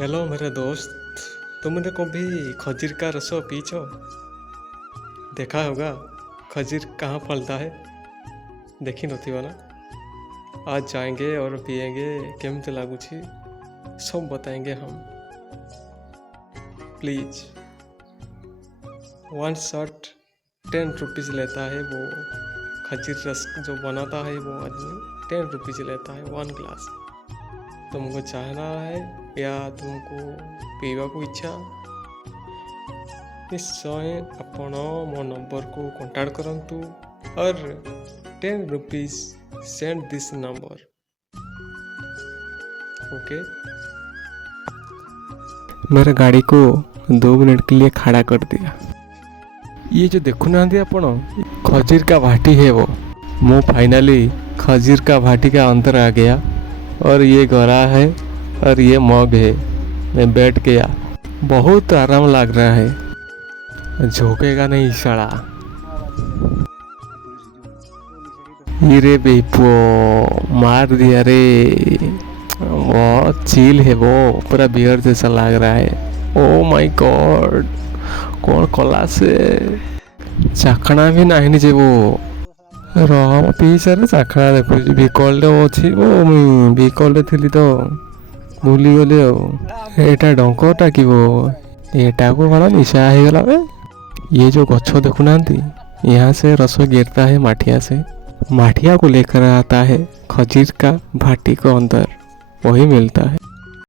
Hello मेरे दोस्त। तुमने कभी खजूर का रस पीछो? देखा होगा खजूर कहाँ फलता है। देखी नथिबा ना। आज जाएंगे और पिएंगे, केमते लागुची सब बताएंगे हम। प्लीज, 1 शॉट 10 रुपीज़ लेता है वो। खजूर रस जो बनाता है वो आदमी 10 रुपीज़ लेता है 1 ग्लास। तुमको चाहना है या तुमको पीवा को इच्छा, निश्चय आपण मो नंबर को कांटेक्ट करंतु और 10 rupees send this number. Okay. मेरा गाड़ी को 2 मिनट के लिए खड़ा कर दिया। ये जो देखो ना आपण, खजूर का भाटी है वो। मैं फाइनली खजूर का भाटी का अंदर आ गया और ये गरा है और ये मग है। मैं बैठ गया, बहुत आराम लग रहा है। झोंकेगा नहीं साला। ये बेपो मार दिया रे। बहुत चिल है वो, पूरा बियर जैसा लग रहा है। ओ माय गॉड, कौन कला से चाखना भी नहीं जे वो। रह पीछे चाखना देखो भिकल अच्छी वो। मुई भिकल थी तो भूली गली। एटा डंकटा कि वो एटा को बड़ा निशा हो गला बे। ये जो गच्छ देखुना, यहाँ से रस गिरता है माठिया से। माठिया को लेकर आता है खजूर का भाटी को अंदर, वही मिलता है।